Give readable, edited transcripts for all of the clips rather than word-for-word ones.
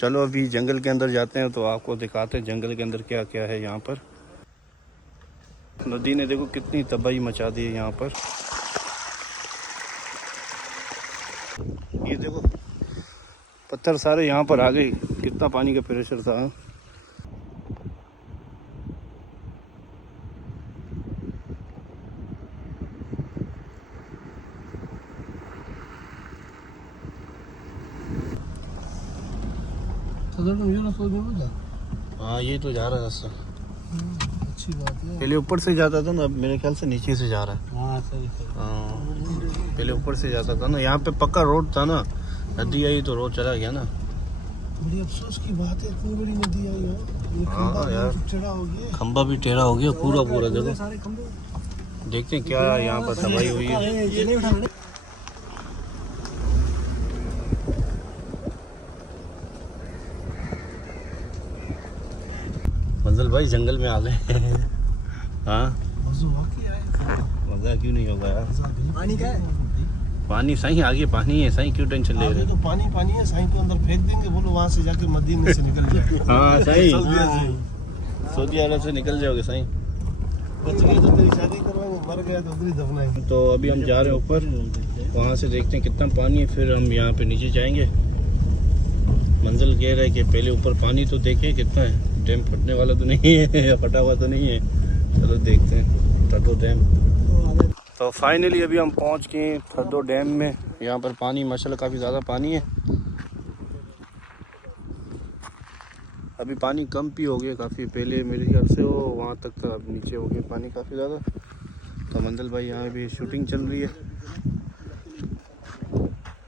चलो अभी जंगल के अंदर जाते हैं तो आपको दिखाते हैं जंगल के अंदर क्या क्या है। यहाँ पर नदी ने देखो कितनी तबाही मचा दी है। यहाँ पर ये देखो पत्थर सारे यहाँ पर आ गए, कितना पानी का प्रेशर था। हाँ ये तो जा रहा है रास्ता। अच्छी बात है। पहले ऊपर से जाता था ना, अब मेरे ख्याल से नीचे से जा रहा है। हाँ सही। हाँ पहले ऊपर से जाता था ना, यहाँ पे पक्का रोड था ना, नदी आई तो रोड चला गया ना। बड़ी अफसोस की बात है, इतनी बड़ी नदी आई है। ये खंबा यार टेढ़ा हो गया, खंबा भी टेढ़ा हो गया पूरा पूरा। देखो सारे खंबे। देखते हैं क्या यहाँ पर तबाही हुई है। मंजिल भाई जंगल में आ गए। हाँ मजा क्यों नहीं होगा यार। पानी क्या है? पानी सही आगे पानी है, सही क्यों टेंशन ले रहे तो पानी है, साईं को अंदर फेंक देंगे, बोलो वहाँ से जाके मदीने से निकल जाए। हाँ सही सऊदी अरब से निकल जाओगे सही। बच गए तो तेरी शादी करवाएंगे, मर गया तो उधर ही दफनाएंगे। तो अभी हम जा रहे हैं ऊपर, वहाँ से देखते हैं कितना पानी है, फिर हम यहाँ पे नीचे जाएंगे। मंजिल कह रहा है कि पहले ऊपर पानी तो देखें कितना है, डैम फटने वाला तो नहीं है या फटा हुआ तो नहीं है। चलो देखते हैं ठड्डो डैम। तो फाइनली अभी हम पहुँच गए ठड्डो डैम में। यहाँ पर पानी माशाल्लाह काफ़ी ज़्यादा पानी है। अभी पानी कम भी हो गया काफ़ी, पहले मेरे ख्याल से वो वहाँ तक था, अब नीचे हो गया पानी काफ़ी ज़्यादा। तो मंजिल भाई यहाँ भी शूटिंग चल रही है।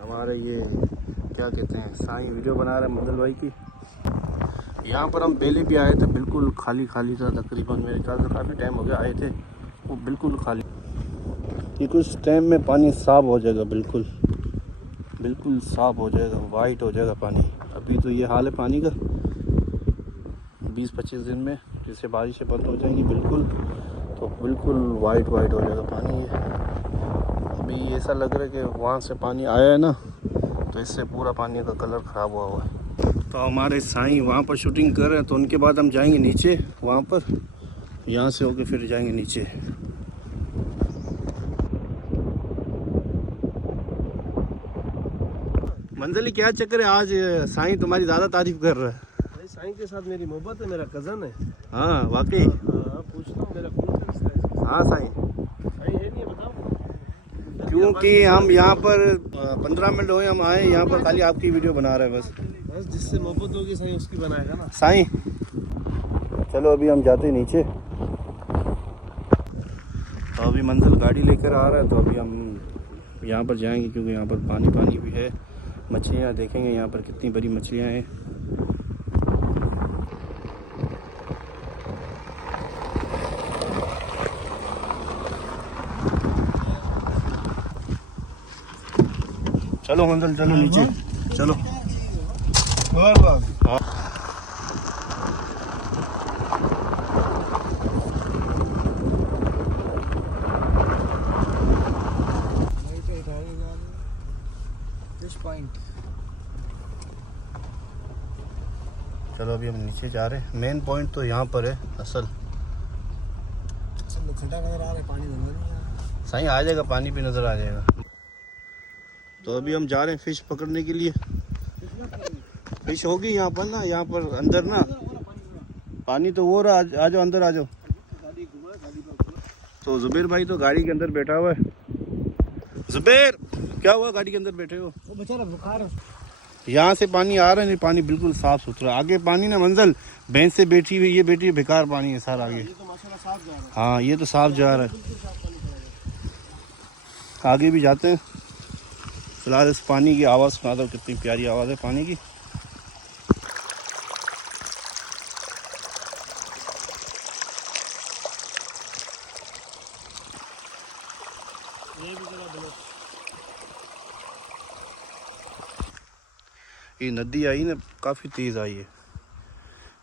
हमारे ये क्या कहते हैं साईं वीडियो बना रहे हैं मंजिल भाई की। यहाँ पर हम पहले भी आए थे, बिल्कुल खाली खाली था तकरीबन, मेरे ख्याल से काफ़ी टाइम हो गया आए थे, वो बिल्कुल खाली। ये कुछ टाइम में पानी साफ हो जाएगा, बिल्कुल बिल्कुल साफ हो जाएगा, वाइट हो जाएगा पानी। अभी तो ये हाल है पानी का, 20-25 दिन में जैसे बारिशें बंद हो जाएंगी बिल्कुल, तो बिल्कुल वाइट वाइट हो जाएगा पानी। ये अभी ऐसा लग रहा है कि वहाँ से पानी आया है ना, तो इससे पूरा पानी का कलर ख़राब हुआ है। तो हमारे साईं वहाँ पर शूटिंग कर रहे हैं, तो उनके बाद हम जाएंगे नीचे वहाँ पर, यहाँ से होके फिर जाएंगे नीचे। मंजिल क्या चक्कर है आज, साईं तुम्हारी ज़्यादा तारीफ कर रहा है। साईं के साथ मेरी मोहब्बत है, मेरा कज़न है। हाँ वाकई। हाँ पूछता हूँ मेरा कौन है। हाँ साईं है नहीं बताओ, क्योंकि हम यहाँ पर 15 मिनट हुए हम आए, यहाँ पर खाली आपकी वीडियो बना रहे हैं बस जिससे मोहब्बत होगी साईं उसकी बनाएगा ना साईं। चलो अभी हम जाते हैं नीचे। तो अभी मंजिल गाड़ी लेकर आ रहा है, तो अभी हम यहाँ पर जाएंगे क्योंकि यहाँ पर पानी पानी भी है। मछलियाँ देखेंगे यहाँ पर कितनी बड़ी मछलियाँ हैं। चलो मंजिल चलो नीचे चलो। हाँ चलो अभी हम नीचे जा रहे हैं। मेन पॉइंट तो यहाँ पर है असल। खड्डा नजर आ रहा है, पानी नजर नहीं आ रहा। सही आ जाएगा, पानी भी नज़र आ जाएगा। तो अभी हम जा रहे हैं फिश पकड़ने के लिए। फिश होगी यहाँ पर ना, यहाँ पर अंदर ना पानी तो वो रहा। आ जाओ अंदर आ जाओ। तो जुबैर भाई तो गाड़ी के अंदर बैठा हुआ है। जुबैर क्या हुआ, गाड़ी के अंदर बैठे हो? वो बेचारा बुखार है। यहाँ से पानी आ रहा है नहीं, पानी बिल्कुल साफ सुथरा। आगे पानी ना मंजिल भैंस से बैठी हुई, ये बैठी बेकार पानी है सारा आगे। ये तो माशाल्लाह साफ जा रहा है। हाँ ये तो साफ जा रहा है। आगे भी जाते हैं। फिलहाल इस पानी की आवाज़ सुना दो, कितनी प्यारी आवाज़ है पानी की। ये नदी आई ना काफ़ी तेज़ आई है,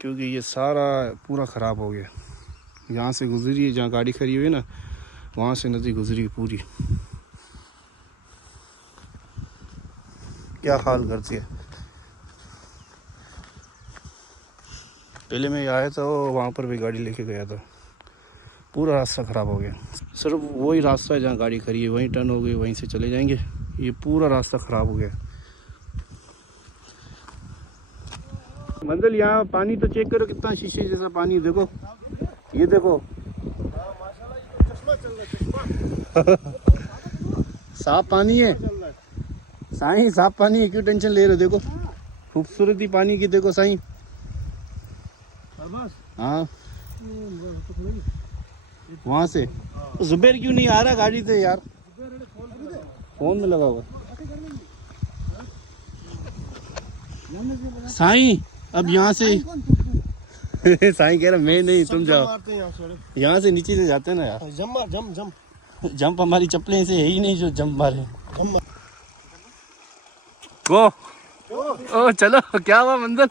क्योंकि ये सारा पूरा ख़राब हो गया। यहाँ से गुजरी है, जहाँ गाड़ी खड़ी हुई है ना, वहाँ से नदी गुजरी पूरी। क्या हाल करती है। पहले मैं आया था वहाँ पर भी गाड़ी लेके गया था, पूरा रास्ता ख़राब हो गया। सिर्फ वही रास्ता है जहाँ गाड़ी खड़ी है, वहीं टर्न हो गई, वहीं से चले जाएंगे। ये पूरा रास्ता ख़राब हो गया। मंजिल यहाँ पानी तो चेक करो, कितना शीशे जैसा पानी, देखो ये देखो। साफ पानी है साईं, साफ पानी है, क्यों टेंशन ले रहे हो? देखो खूबसूरती पानी की, देखो साईं। हाँ वहाँ से जुबैर क्यों नहीं आ रहा गाड़ी से यार? फोन में लगा हुआ साईं। अब यहाँ से साईं कह रहा मैं नहीं, तुम जाओ। यहाँ से नीचे से जाते हैं ना यार। जंप हमारी चप्पलें ऐसे है ही नहीं जो जंप मारे। गो ओ चलो, क्या हुआ मंदिर?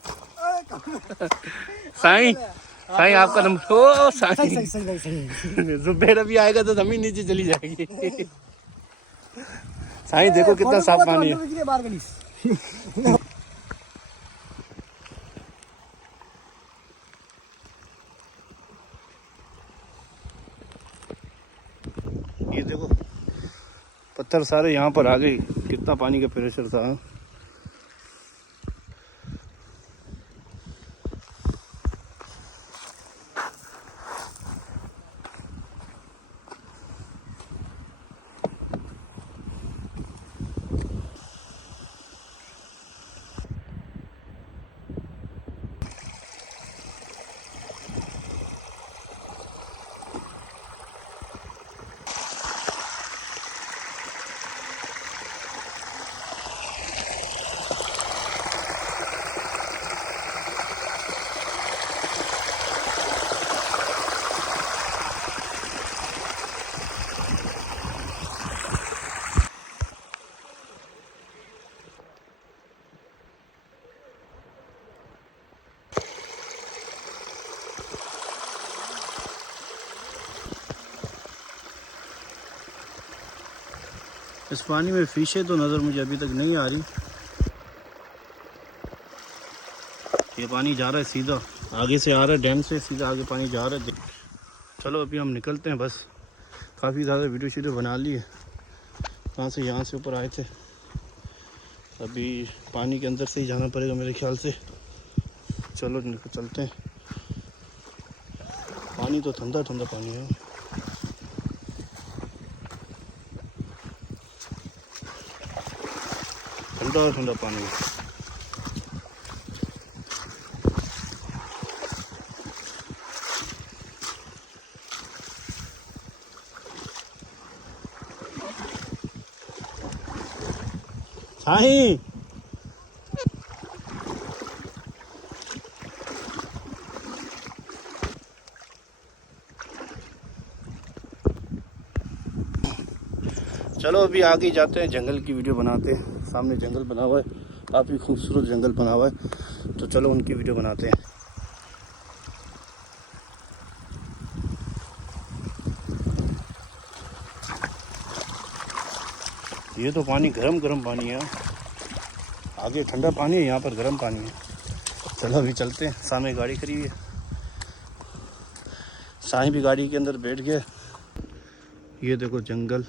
साईं साईं आपका नंबर। ओ साईं जुबैर अभी आएगा तो जमीन नीचे चली जाएगी। साईं देखो कितना साफ पानी है। ये देखो पत्थर सारे यहाँ पर आ गए, कितना पानी का प्रेशर था। इस पानी में फिशें तो नज़र मुझे अभी तक नहीं आ रही। ये पानी जा रहा है सीधा, आगे से आ रहा है डैम से, सीधा आगे पानी जा रहा है। चलो अभी हम निकलते हैं, बस काफ़ी ज़्यादा वीडियो बना ली है। कहाँ से, यहाँ से ऊपर आए थे, अभी पानी के अंदर से ही जाना पड़ेगा मेरे ख्याल से। चलो चलते हैं। पानी तो ठंडा ठंडा पानी है, ठंडा ठंडा पानी है। साईं चलो अभी आगे जाते हैं, जंगल की वीडियो बनाते हैं। सामने जंगल बना हुआ है, काफ़ी खूबसूरत जंगल बना हुआ है, तो चलो उनकी वीडियो बनाते हैं। ये तो पानी गरम गरम पानी है, आगे ठंडा पानी है, यहाँ पर गरम पानी है। चलो अभी चलते हैं, सामने गाड़ी खड़ी है। साईं भी गाड़ी के अंदर बैठ गए। ये देखो जंगल,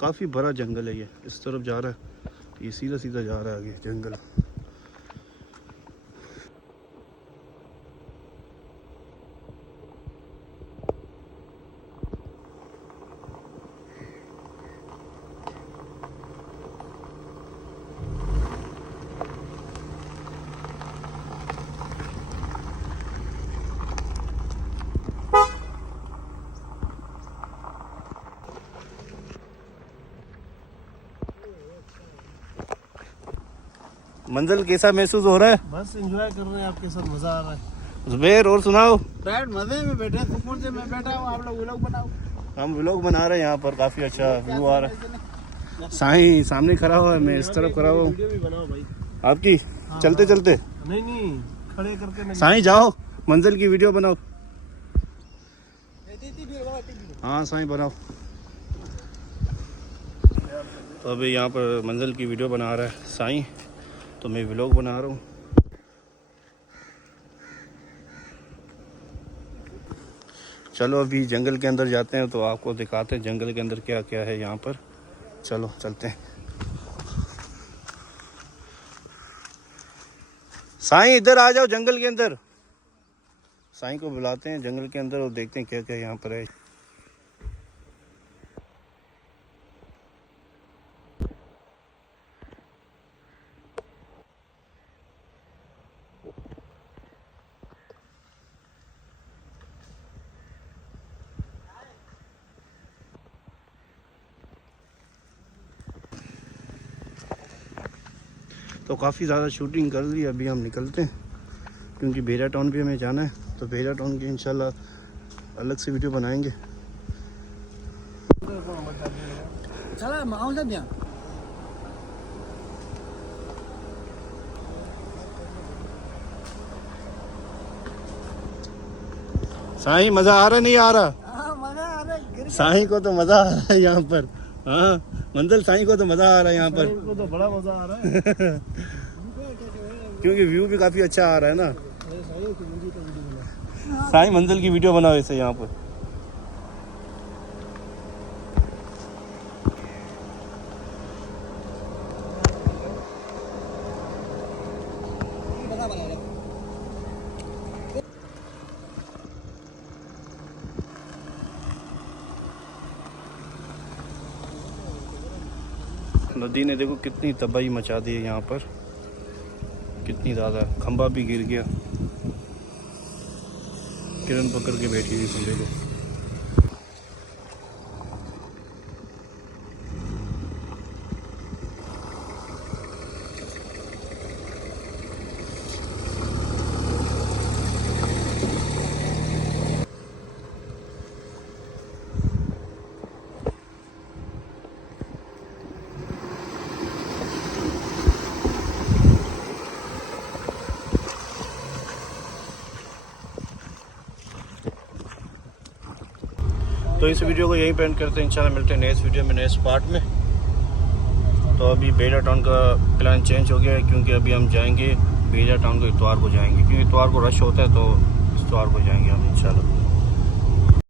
काफ़ी बड़ा जंगल है। ये इस तरफ जा रहा है, ये सीधा सीधा जा रहा है आगे जंगल। मंजिल कैसा महसूस हो रहा है? बस एंजॉय कर रहे हैं, आपके साथ मजा आ रहा है। जुबैर और सुनाओ। फ्रेंड मजे में बैठे, सुकून से मैं बैठा हूँ, आप लोग व्लॉग बनाओ। हम व्लॉग बना रहे हैं, यहाँ पर काफ़ी अच्छा व्यू आ रहा है। साईं सामने खड़ा हुआ है, मैं इस तरफ खड़ा हुआ हूँ। वीडियो भी बनाओ भाई आपकी चलते चलते। नहीं खड़े करके नहीं। साईं जाओ, मंजिल की वीडियो बनाओ। हाँ साईं बनाओ। तो अभी यहाँ पर मंजिल की वीडियो बना रहा है साईं, तो मैं व्लॉग बना रहा हूँ। चलो अभी जंगल के अंदर जाते हैं तो आपको दिखाते हैं जंगल के अंदर क्या क्या है यहाँ पर। चलो चलते हैं। साईं इधर आ जाओ जंगल के अंदर। साईं को बुलाते हैं जंगल के अंदर और देखते हैं क्या क्या यहाँ पर है। तो काफ़ी ज़्यादा शूटिंग कर ली, अभी हम निकलते हैं क्योंकि बेरा टाउन भी हमें जाना है। तो बेरा टाउन की इंशाल्लाह अलग से वीडियो बनाएंगे। साईं मज़ा आ रहा नहीं आ रहा? साईं को तो मज़ा आ रहा है यहाँ पर। हाँ मंजिल साईं को तो मज़ा आ रहा है यहाँ पर। को तो बड़ा मजा आ रहा है। क्योंकि व्यू भी काफ़ी अच्छा आ रहा है ना। साईं मंजिल की वीडियो बनाओ इसे यहाँ पर। नदी ने देखो कितनी तबाही मचा दी है यहाँ पर, कितनी ज़्यादा। खंबा भी गिर गया। किरण पकड़ के बैठी हुई खंबे को। तो इस वीडियो को यहीं पे एंड करते हैं। इंशाल्लाह मिलते हैं नेक्स्ट वीडियो में नेक्स्ट पार्ट में। तो अभी बेरा टाउन का प्लान चेंज हो गया है क्योंकि अभी हम जाएंगे बेरा टाउन को इतवार को जाएंगे, क्योंकि इतवार को रश होता है तो इतवार को जाएंगे हम इंशाल्लाह।